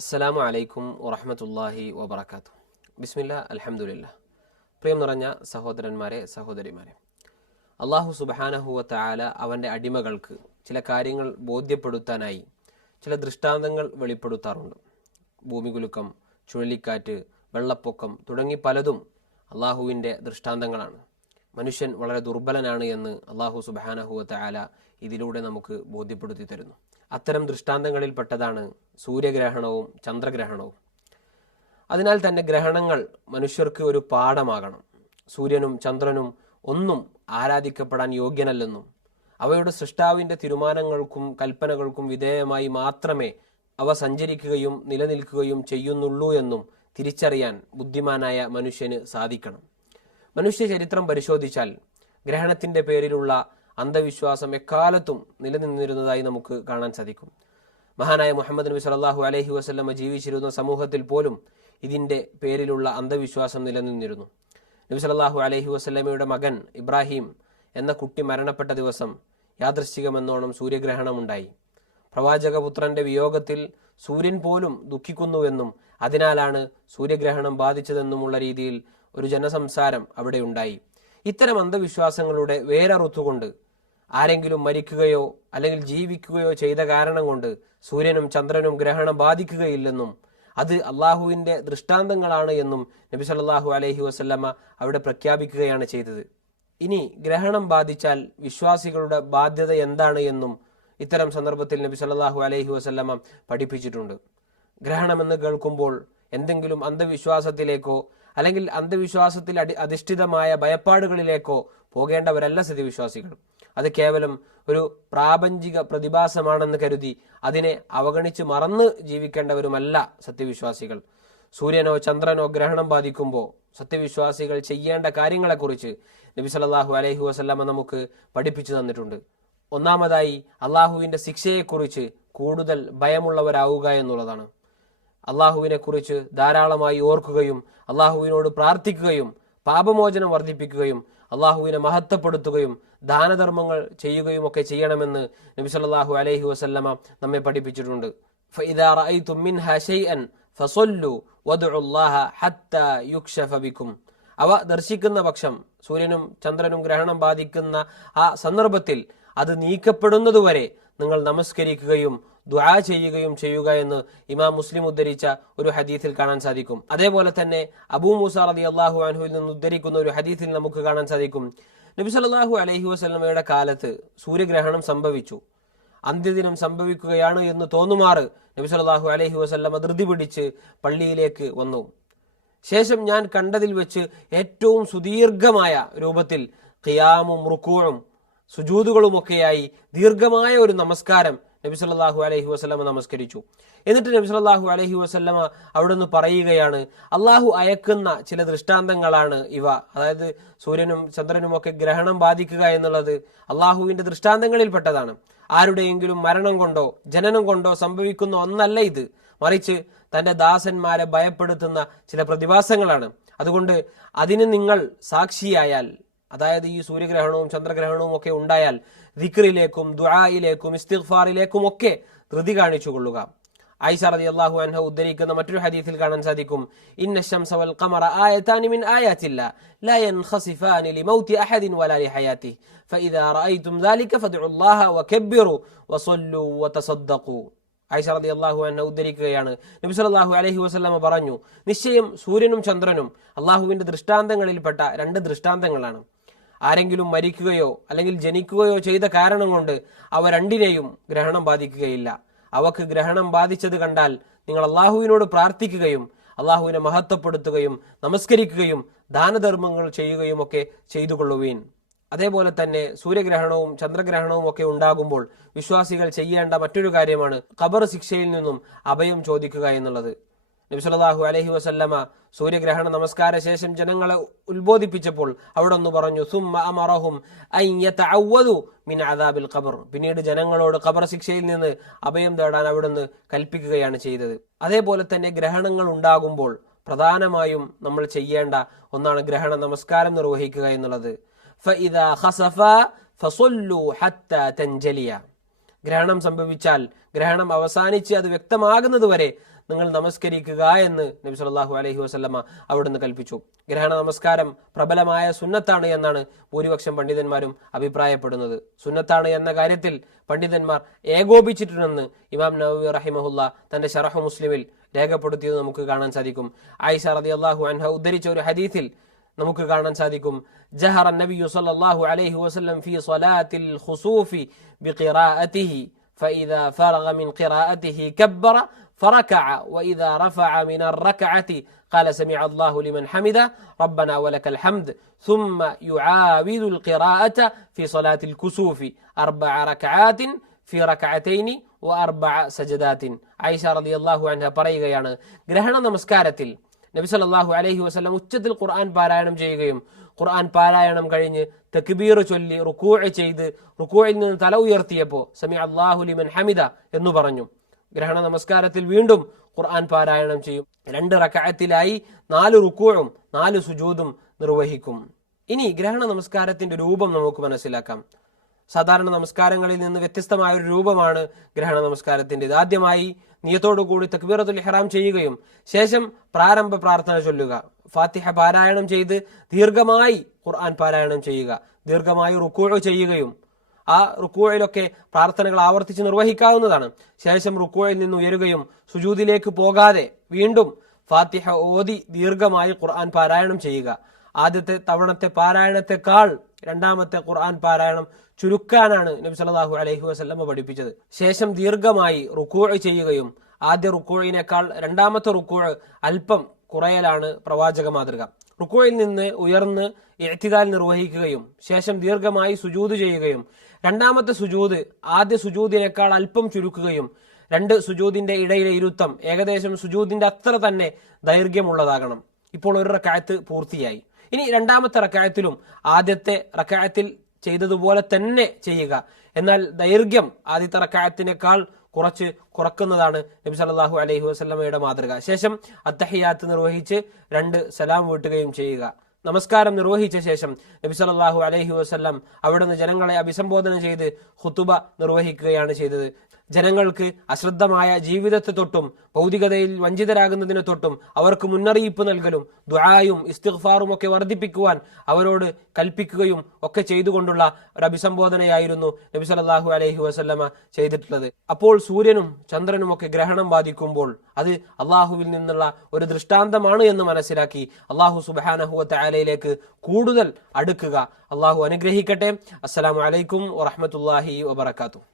അസ്സലാമു അലൈക്കും വറഹ്മത്തുള്ളാഹി വബറകാതുഹു. ബിസ്മില്ലാ അൽഹംദുലില്ലാ. പ്രിയം നിറഞ്ഞ സഹോദരന്മാരെ, സഹോദരിമാരെ, അല്ലാഹു സുബ്ഹാനഹു വ തആല അവൻ്റെ അടിമകൾക്ക് ചില കാര്യങ്ങൾ ബോധ്യപ്പെടുത്താനായി ചില ദൃഷ്ടാന്തങ്ങൾ വെളിപ്പെടുത്താറുണ്ട്. ഭൂമികുലുക്കം, ചുഴലിക്കാറ്റ്, വെള്ളപ്പൊക്കം തുടങ്ങി പലതും അള്ളാഹുവിൻ്റെ ദൃഷ്ടാന്തങ്ങളാണ്. മനുഷ്യൻ വളരെ ദുർബലനാണ് എന്ന് അള്ളാഹു സുബ്ഹാനഹു വ തആല ഇതിലൂടെ നമുക്ക് ബോധ്യപ്പെടുത്തി തരുന്നു. അത്തരം ദൃഷ്ടാന്തങ്ങളിൽപ്പെട്ടതാണ് സൂര്യഗ്രഹണവും ചന്ദ്രഗ്രഹണവും. അതിനാൽ തന്നെ ഗ്രഹണങ്ങൾ മനുഷ്യർക്ക് ഒരു പാഠമാകണം. സൂര്യനും ചന്ദ്രനും ഒന്നും ആരാധിക്കപ്പെടാൻ യോഗ്യനല്ലെന്നും അവയുടെ സൃഷ്ടാവിൻ്റെ തീരുമാനങ്ങൾക്കും കൽപ്പനകൾക്കും വിധേയമായി മാത്രമേ അവ സഞ്ചരിക്കുകയും നിലനിൽക്കുകയും ചെയ്യുന്നുള്ളൂ എന്നും തിരിച്ചറിയാൻ ബുദ്ധിമാനായ മനുഷ്യന് സാധിക്കണം. മനുഷ്യ ചരിത്രം പരിശോധിച്ചാൽ ഗ്രഹണത്തിൻ്റെ പേരിലുള്ള അന്ധവിശ്വാസം എക്കാലത്തും നിലനിന്നിരുന്നതായി നമുക്ക് കാണാൻ സാധിക്കും. മഹാനായ മുഹമ്മദ് നബി സല്ലല്ലാഹു അലൈഹി വസല്ലമ ജീവിച്ചിരുന്ന സമൂഹത്തിൽ പോലും ഇതിൻ്റെ പേരിലുള്ള അന്ധവിശ്വാസം നിലനിന്നിരുന്നു. നബി സല്ലല്ലാഹു അലൈഹി വസല്ലമയുടെ മകൻ ഇബ്രാഹിം എന്ന കുട്ടി മരണപ്പെട്ട ദിവസം യാദൃശ്ചികമെന്നോണം സൂര്യഗ്രഹണമുണ്ടായി. പ്രവാചകപുത്രന്റെ വിയോഗത്തിൽ സൂര്യൻ പോലും ദുഃഖിക്കുന്നുവെന്നും അതിനാലാണ് സൂര്യഗ്രഹണം ബാധിച്ചതെന്നുമുള്ള രീതിയിൽ ഒരു ജനസംസാരം അവിടെ ഉണ്ടായി. ഇത്തരം അന്ധവിശ്വാസങ്ങളുടെ വേരറുത്തുകൊണ്ട് ആരെങ്കിലും മരിക്കുകയോ അല്ലെങ്കിൽ ജീവിക്കുകയോ ചെയ്ത കാരണം കൊണ്ട് സൂര്യനും ചന്ദ്രനും ഗ്രഹണം ബാധിക്കുകയില്ലെന്നും അത് അള്ളാഹുവിൻ്റെ ദൃഷ്ടാന്തങ്ങളാണ് എന്നും നബി സല്ലല്ലാഹു അലൈഹി വസല്ലമ അവിടെ പ്രഖ്യാപിക്കുകയാണ് ചെയ്തത്. ഇനി ഗ്രഹണം ബാധിച്ചാൽ വിശ്വാസികളുടെ ബാധ്യത എന്താണ് എന്നും ഇത്തരം സന്ദർഭത്തിൽ നബി സല്ലല്ലാഹു അലൈഹി വസല്ലമ പഠിപ്പിച്ചിട്ടുണ്ട്. ഗ്രഹണമെന്ന് കേൾക്കുമ്പോൾ എന്തെങ്കിലും അന്ധവിശ്വാസത്തിലേക്കോ അല്ലെങ്കിൽ അന്ധവിശ്വാസത്തിൽ അധിഷ്ഠിതമായ ഭയപ്പാടുകളിലേക്കോ പോകേണ്ടവരല്ല സത്യവിശ്വാസികൾ. അത് കേവലം ഒരു പ്രാപഞ്ചിക പ്രതിഭാസമാണെന്ന് കരുതി അതിനെ അവഗണിച്ച് മറന്ന് ജീവിക്കേണ്ടവരുമല്ല സത്യവിശ്വാസികൾ. സൂര്യനോ ചന്ദ്രനോ ഗ്രഹണം ബാധിക്കുമ്പോൾ സത്യവിശ്വാസികൾ ചെയ്യേണ്ട കാര്യങ്ങളെക്കുറിച്ച് നബി സല്ലല്ലാഹു അലൈഹി വസല്ലമ നമുക്ക് പഠിപ്പിച്ചു തന്നിട്ടുണ്ട്. ഒന്നാമതായി അള്ളാഹുവിൻ്റെ ശിക്ഷയെക്കുറിച്ച് കൂടുതൽ ഭയമുള്ളവരാവുക എന്നുള്ളതാണ്. അള്ളാഹുവിനെ കുറിച്ച് ധാരാളമായി ഓർക്കുകയും അള്ളാഹുവിനോട് പ്രാർത്ഥിക്കുകയും പാപമോചനം വർദ്ധിപ്പിക്കുകയും അള്ളാഹുവിനെ മഹത്വപ്പെടുത്തുകയും ദാനധർമ്മങ്ങൾ ചെയ്യുകയും ഒക്കെ ചെയ്യണമെന്ന് നബി സല്ലല്ലാഹു അലൈഹി വസല്ലമ നമ്മെ പഠിപ്പിച്ചിട്ടുണ്ട്. ഫഇദാ റഅയ്തും മിൻഹാ ശൈഅൻ ഫസല്ലു വദ്ഉല്ലാഹ ഹത്താ യുക്ശഫ ബിക്കും. അവ ദർശിക്കുന്ന പക്ഷം, സൂര്യനും ചന്ദ്രനും ഗ്രഹണം ബാധിക്കുന്ന ആ സന്ദർഭത്തിൽ അത് നീക്കപ്പെടുന്നതുവരെ നിങ്ങൾ നമസ്കരിക്കുകയും ദുആ ചെയ്യുകയും ചെയ്യുക എന്ന് ഇമാം മുസ്ലിം ഉദ്ധരിച്ച ഒരു ഹദീസിൽ കാണാൻ സാധിക്കും. അതേപോലെ തന്നെ അബൂ മൂസ റളിയല്ലാഹു അൻഹുവിൽ നിന്ന് ഉദ്ധരിക്കുന്ന ഒരു ഹദീസിൽ നമുക്ക് കാണാൻ സാധിക്കും, നബി സല്ലല്ലാഹു അലൈഹി വസല്ലമയുടെ കാലത്ത് സൂര്യഗ്രഹണം സംഭവിച്ചു. അന്ത്യദിനം സംഭവിക്കുകയാണ് എന്ന് തോന്നുമാറ് നബി സല്ലല്ലാഹു അലൈഹി വസല്ലമ ധൃതി പിടിച്ച് പള്ളിയിലേക്ക് വന്നു. ശേഷം ഞാൻ കണ്ടതിൽ വെച്ച് ഏറ്റവും സുദീർഘമായ രൂപത്തിൽ ഖിയാമും റുകൂഉം സുജൂദുകളുമൊക്കെയായി ദീർഘമായ ഒരു നമസ്കാരം നബി സല്ലല്ലാഹു അലൈഹി വസല്ലമ നമസ്കരിച്ചു. എന്നിട്ട് നബി സല്ലല്ലാഹു അലൈഹി വസല്ലമ അവിടുന്ന് പറയുകയാണ്, അള്ളാഹു അയക്കുന്ന ചില ദൃഷ്ടാന്തങ്ങളാണ് ഇവ. അതായത് സൂര്യനും ചന്ദ്രനും ഒക്കെ ഗ്രഹണം ബാധിക്കുക എന്നുള്ളത് അള്ളാഹുവിന്റെ ദൃഷ്ടാന്തങ്ങളിൽപ്പെട്ടതാണ്. ആരുടെയെങ്കിലും മരണം കൊണ്ടോ ജനനം കൊണ്ടോ സംഭവിക്കുന്ന ഒന്നല്ല ഇത്, മറിച്ച് തന്റെ ദാസന്മാരെ ഭയപ്പെടുത്തുന്ന ചില പ്രതിഭാസങ്ങളാണ്. അതുകൊണ്ട് അതിന് നിങ്ങൾ സാക്ഷിയായാൽ, അതായത് ഈ സൂര്യഗ്രഹണവും ചന്ദ്രഗ്രഹണവും ഒക്കെ ഉണ്ടായാൽ ദിക്റിലേക്കും ദുആയിലേക്കും ഇസ്തിഗ്ഫാറിലേക്കും ഒക്കെ ധൃതി കാണിച്ചു കൊള്ളുക. ആയിഷ റളിയല്ലാഹു അൻഹ ഉദ്ധരിക്കുന്ന മറ്റൊരു ഹദീസിൽ കാണാൻ സാധിക്കും, ഇന്ന ശംസ വൽ ഖമറ ആയതാനി മിൻ ആയാതില്ലാ ലാ യൻഖസിഫാനി ലിമൗതി അഹദിൻ വലാ ലിഹയാതിഹി ഫഇദാ റഅയ്തും ദാലിക ഫദ്ഉല്ലാഹ വകബ്ബിറു വസല്ലു വതസദ്ദഖു. ആയിഷ റളിയല്ലാഹു അൻഹ ഉദ്ധരിക്കുകയാണ്, നബി സല്ലല്ലാഹു അലൈഹി വസല്ലമ പറഞ്ഞു, നിശ്ചയം സൂര്യനും ചന്ദ്രനും അള്ളാഹുവിന്റെ ദൃഷ്ടാന്തങ്ങളിൽപ്പെട്ട രണ്ട് ദൃഷ്ടാന്തങ്ങളാണ്. ആരെങ്കിലും മരിക്കുകയോ അല്ലെങ്കിൽ ജനിക്കുകയോ ചെയ്ത കാരണം കൊണ്ട് അവ രണ്ടിനെയും ഗ്രഹണം ബാധിക്കുകയില്ല. അവക്ക് ഗ്രഹണം ബാധിച്ചത് കണ്ടാൽ നിങ്ങൾ അള്ളാഹുവിനോട് പ്രാർത്ഥിക്കുകയും അള്ളാഹുവിനെ മഹത്വപ്പെടുത്തുകയും നമസ്കരിക്കുകയും ദാനധർമ്മങ്ങൾ ചെയ്യുകയും ഒക്കെ ചെയ്തു കൊള്ളുവീൻ. അതേപോലെ തന്നെ സൂര്യഗ്രഹണവും ചന്ദ്രഗ്രഹണവും ഒക്കെ ഉണ്ടാകുമ്പോൾ വിശ്വാസികൾ ചെയ്യേണ്ട മറ്റൊരു കാര്യമാണ് ഖബർ ശിക്ഷയിൽ നിന്നും അഭയം ചോദിക്കുക എന്നുള്ളത്. നബി സല്ലല്ലാഹു അലൈഹി വസല്ലമ സൂര്യഗ്രഹണ നമസ്കാര ശേഷം ജനങ്ങളെ ഉത്ബോധിപ്പിച്ചപ്പോൾ അവിടെ ഒന്ന് പറഞ്ഞു, സുമ്മ അമറഹും അൻ യതഅവ്വദു മിൻ അദാബിൽ ഖബർ. പിന്നീട് ജനങ്ങളോട് ഖബർ ശിക്ഷയിൽ നിന്ന് അഭയം തേടാൻ അവിടുന്ന് കൽപ്പിക്കുകയാണ് ചെയ്തത്. അതേപോലെ തന്നെ ഗ്രഹണങ്ങൾ ഉണ്ടാകുമ്പോൾ പ്രധാനമായും നമ്മൾ ചെയ്യേണ്ട ഒന്നാണ് ഗ്രഹണ നമസ്കാരം നിർവഹിക്കുക എന്നുള്ളത്. ഫഇദാ ഖസഫ ഫസല്ലു ഹത്താ തൻജലിയ. ഗ്രഹണം സംഭവിച്ചാൽ ഗ്രഹണം അവസാനിച്ച് അത് വ്യക്തമാകുന്നത് വരെ നിങ്ങൾ നമസ്കരിക്കുക എന്ന് നബി സല്ലല്ലാഹു അലൈഹി വസല്ലമ അവിടുന്ന് കൽപ്പിച്ചു. ഗ്രഹണ നമസ്കാരം പ്രബലമായ സുന്നത്താണ് എന്നാണ് ഭൂരിപക്ഷം പണ്ഡിതന്മാരും അഭിപ്രായപ്പെടുന്നത്. സുന്നത്താണ് എന്ന കാര്യത്തിൽ പണ്ഡിതന്മാർ ഏകോപിച്ചിട്ടുണ്ടെന്ന് ഇമാം നവവി റഹിമഹുല്ല തന്റെ ശറഹ് മുസ്ലിമിൽ രേഖപ്പെടുത്തിയത് നമുക്ക് കാണാൻ സാധിക്കും. ആയിഷ റളിയല്ലാഹു അൻഹ ഉദ്ധരിച്ച ഒരു ഹദീസിൽ നമുക്ക് കാണാൻ സാധിക്കും, ജഹറ നബിയു സല്ലല്ലാഹു അലൈഹി വസല്ലം ഫീ സ്വലാത്തിൽ ഖുസൂഫി ബിഖിറാഅതിഹി فإذا فرغ من قراءته كبر فركع وإذا رفع من الركعة قال سمع الله لمن حمده ربنا ولك الحمد ثم يعاود القراءة في صلاة الكسوف 4 ركعات في ركعتين و4 سجدات. ആയിഷ റളിയല്ലാഹു അൻഹ പറയുകയാണ്, ഗ്രഹണ നമസ്കാരത്തിൽ നബി സല്ലല്ലാഹു അലൈഹി വസല്ലം ഉച്ചത്തിൽ ഖുർആൻ പാരായണം ചെയ്യുകയും ഖുർആൻ പാരായണം കഴിഞ്ഞ് തക്ബീർ ചൊല്ലി റുകൂഅ് ചെയ്ത് റുകൂഇൽ നിന്ന് തല ഉയർത്തിയപ്പോൾ സമിഅ അല്ലാഹു ലിമൻ ഹമിദ എന്ന് പറഞ്ഞു. ഗ്രഹണ നമസ്കാരത്തിൽ വീണ്ടും ഖുർആൻ പാരായണം ചെയ്യും. 2 റക്അത്തിലായി 4 റുകൂഉം 4 സുജൂദും നിർവഹിക്കും. ഇനി ഗ്രഹണ നമസ്കാരത്തിന്റെ രൂപം നമുക്ക് മനസ്സിലാക്കാം. സാധാരണ നമസ്കാരങ്ങളിൽ നിന്ന് വ്യത്യസ്തമായ ഒരു രൂപമാണ് ഗ്രഹണ നമസ്കാരത്തിൻ്റെത്. ആദ്യമായി നിയത്തോടു കൂടി തക്ബീറത്തുൽ ഇഹ്റാം ചെയ്യുകയും ശേഷം പ്രാരംഭ പ്രാർത്ഥന ചൊല്ലുക, ഫാത്തിഹ പാരായണം ചെയ്ത് ദീർഘമായി ഖുർആൻ പാരായണം ചെയ്യുക, ദീർഘമായി റുകൂഅ് ചെയ്യുകയും ആ റുകൂഇലൊക്കെ പ്രാർത്ഥനകൾ ആവർത്തിച്ച് നിർവഹിക്കാവുന്നതാണ്. ശേഷം റുകൂഇൽ നിന്ന് ഉയരുകയും സുജൂദിലേക്ക് പോകാതെ വീണ്ടും ഫാത്തിഹ ഓതി ദീർഘമായി ഖുർആൻ പാരായണം ചെയ്യുക. ആദ്യത്തെ തവണത്തെ പാരായണത്തെക്കാൾ രണ്ടാമത്തെ ഖുർആൻ പാരായണം ചുരുക്കാനാണ് നബി സല്ലല്ലാഹു അലൈഹി വസല്ലം പഠിപ്പിച്ചത്. ശേഷം ദീർഘമായി റുകൂഅ് ചെയ്യുകയും ആദ്യ റുകൂഇനേക്കാൾ രണ്ടാമത്തെ റുകൂഅ് അല്പം കുറയലാണ് പ്രവാചക മാതൃക. റുകൂഇൽ നിന്ന് ഉയർന്ന് ഇഅ്തിദാൽ നിർവഹിക്കുകയും ശേഷം ദീർഘമായി സുജൂദ് ചെയ്യുകയും രണ്ടാമത്തെ സുജൂദ് ആദ്യ സുജൂദിനേക്കാൾ അല്പം ചുരുക്കുകയും 2 സുജൂദിന്റെ ഇടയിലെ ഇരുത്തം ഏകദേശം സുജൂദിന്റെ അത്ര തന്നെ ദൈർഘ്യമുള്ളതാകണം. ഇപ്പോൾ ഒരു റക്അത്ത് പൂർത്തിയായി. ഇനി രണ്ടാമത്തെ റക്അത്തിലും ആദ്യത്തെ റക്അത്തിൽ ചെയ്തതുപോലെ തന്നെ ചെയ്യുക. എന്നാൽ ദൈർഘ്യം ആദ്യത്തെ റക്അത്തിനേക്കാൾ കുറച്ച് കുറക്കുന്നതാണ് നബി സല്ലല്ലാഹു അലൈഹി വസല്ലമയുടെ മാതൃക. ശേഷം അത്തഹിയാത്ത് നിർവഹിച്ച് 2 സലാം വീട്ടുകയും ചെയ്യുക. നമസ്കാരം നിർവഹിച്ച ശേഷം നബി സല്ലല്ലാഹു അലൈഹി വസല്ലം അവിടുന്ന് ജനങ്ങളെ അഭിസംബോധന ചെയ്ത് ഖുതുബ നിർവഹിക്കുകയാണ് ചെയ്തത്. ജനങ്ങൾക്ക് അശ്രദ്ധമായ ജീവിതത്തെ തൊട്ടും ഭൗതികതയിൽ വഞ്ചിതരാകുന്നതിനെ തൊട്ടും അവർക്ക് മുന്നറിയിപ്പ് നൽകലും ദുആയും ഇസ്തിഗ്ഫാറും ഒക്കെ വർദ്ധിപ്പിക്കുവാൻ അവരോട് കൽപ്പിക്കുകയും ഒക്കെ ചെയ്തുകൊണ്ടുള്ള ഒരു അഭിസംബോധനയായിരുന്നു നബി സല്ലല്ലാഹു അലൈഹി വസല്ലമ ചെയ്തിട്ടുള്ളത്. അപ്പോൾ സൂര്യനും ചന്ദ്രനും ഒക്കെ ഗ്രഹണം ബാധിക്കുമ്പോൾ അത് അള്ളാഹുവിൽ നിന്നുള്ള ഒരു ദൃഷ്ടാന്തമാണ് എന്ന് മനസ്സിലാക്കി അള്ളാഹു സുബ്ഹാനഹു വ തആലയിലേക്ക് കൂടുതൽ അടുക്കുക. അള്ളാഹു അനുഗ്രഹിക്കട്ടെ. അസ്സലാമു അലൈക്കും വറഹ്മത്തുള്ളാഹി വബറകാതുഹു.